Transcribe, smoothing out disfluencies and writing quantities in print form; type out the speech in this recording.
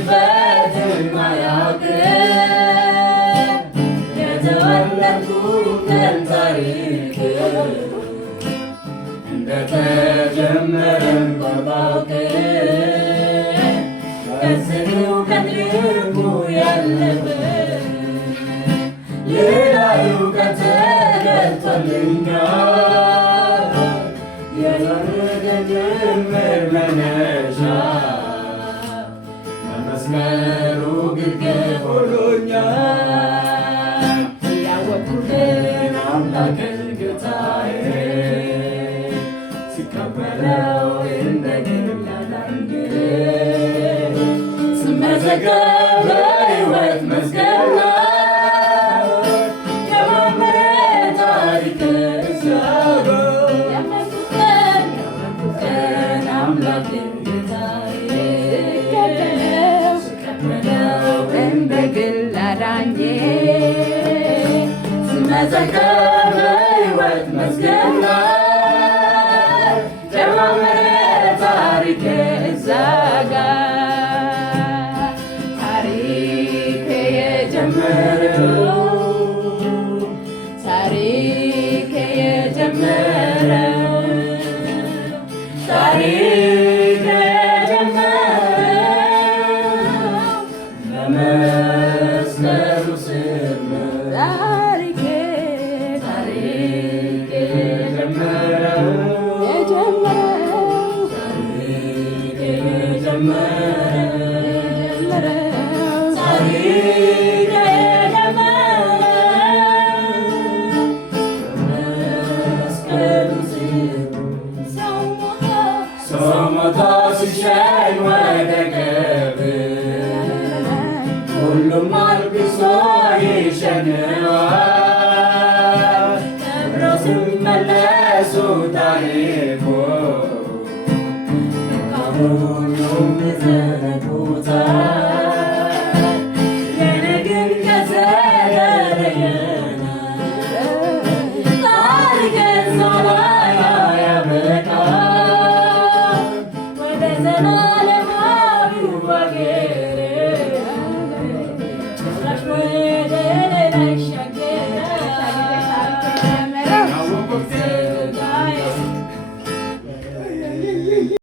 የሚደርስበትን ማያውቅ የተወለድኩትን ታሪክ እንደተጀመረ እንኳን ባውቅ ከዚሁ ከልቡ ያለበት ሌላ እውቀት ተገልጦልኛል። የዘመን መነሻ በመስመሩ ግርጌ ሆኖኛል። ያወቅኩትን አምላክን ጌታዬ ሲቀበለው እንደ ግል አዳኜ ስመዘገብ በሕይወት መዝገብ ላይ የማመረ ታሪክ ያመንኩትን አምላክን ጌታዬ ሲቀበለው እንደ ግል አዳኜ ስመዘገብ በሕይወት መዝገብ ላይ የማመረ ታሪክ እዛ ጋር ታሪክ የጀመረው በመስቀሉ ስር ነው። ታሪክ የጀመረው ሲሸኝ ወደ ቀብር ሁሉም አልቅሶ ይሸኘዋል። ቀብረው ሲመለሱ ታሪኩ ሁሉም ይዘነጉታል።